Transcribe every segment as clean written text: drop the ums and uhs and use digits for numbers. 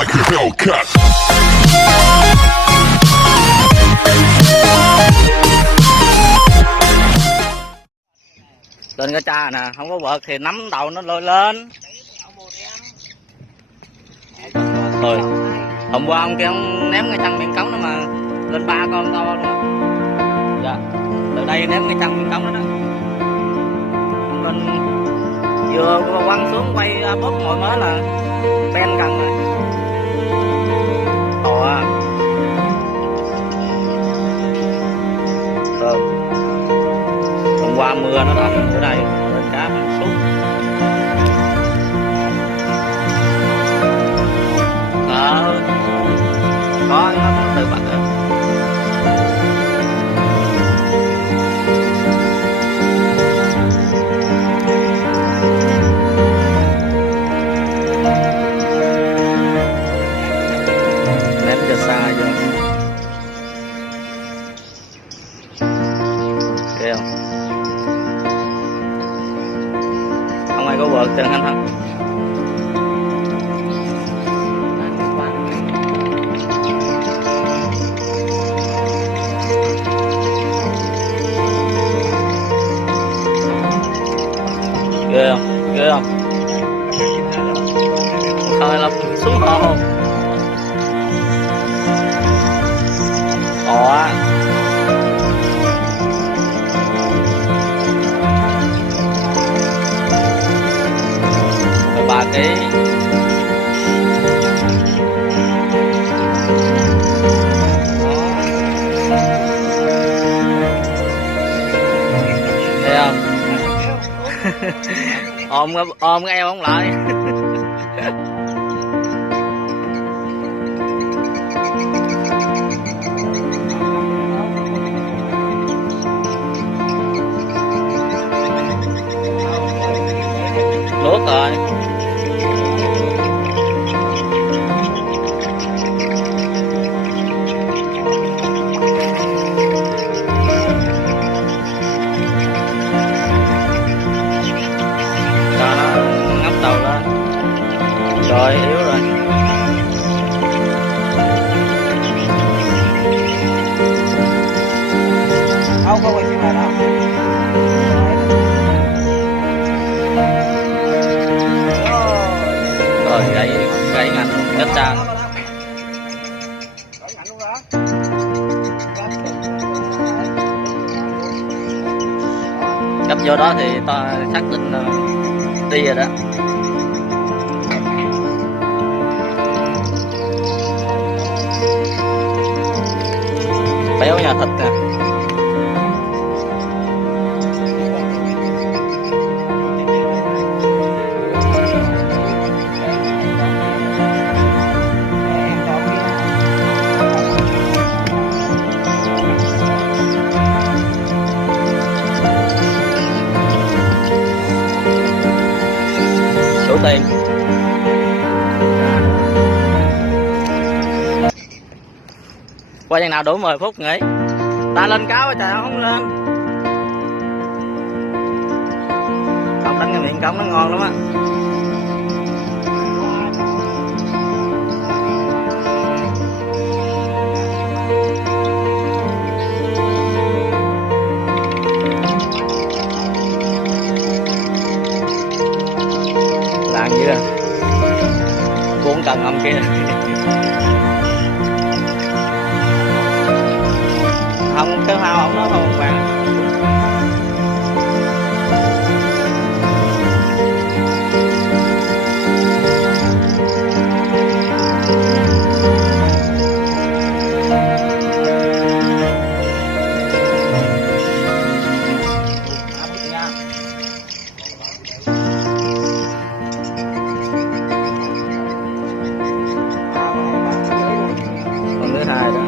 Like a Hellcat. Lên cái cha nè, không có vợt thì nắm đầu nó lôi lên. Rồi, hôm qua ông kia ông ném cái chân miệng cống đó mà lên 3 con to luôn đó. Dạ, từ đây ném cái chân miệng cống đó đó. Ông lên vừa quăng xuống quay bóp ngồi mới là ben gần rồi. To à. Rồi. Hôm qua mưa nó thấm ở đây lên cá nó sút. Có nó từ bạch rồi. Ném cho xa cho kêu không ai có vợt trên anh hả? Ghê không? Ghê không? Khơi là xuống hồ. Ồ. Rồi 3 ký. Ghê không? ôm cái eo ông lại. Luốt rồi. Đầu lên rồi, yếu rồi. Không có quay phim này đâu. Rồi gãy ngành chết cha. Cấp vô đó thì ta xác định là đi rồi đó. Béo nhà thịt nè. Số tiền. Qua chừng nào đủ 10 phút nghỉ. Ta lên cáo rồi trời không lên. Không đánh cái miệng cống nó ngon lắm á. Làm gì à? Cuốn cần ông kia. Không, cái phao ổng nó không vàng. Con thứ hai đó.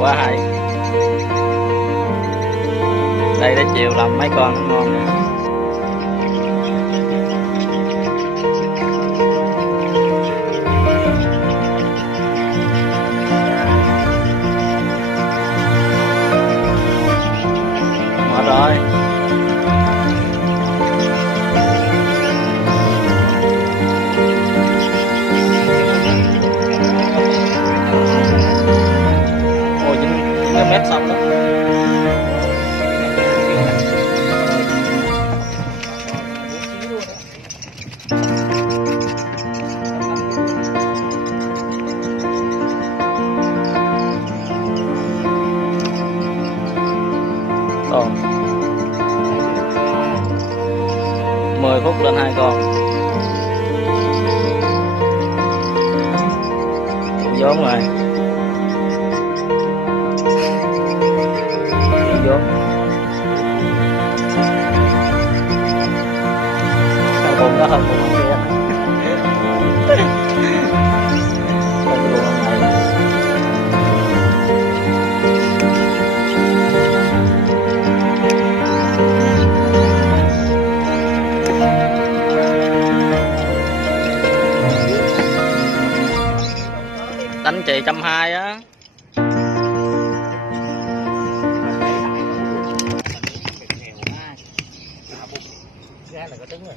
Quá hay. Đây đến chiều làm mấy con nó ngon nè. Mệt rồi. 10 phút lên 2 con. Đủ vốn rồi. Đủ vốn. Sao bụng nó hơn bụng con kia. Hơn bụng con này. Đánh chị 120 á. Ra là có trứng rồi.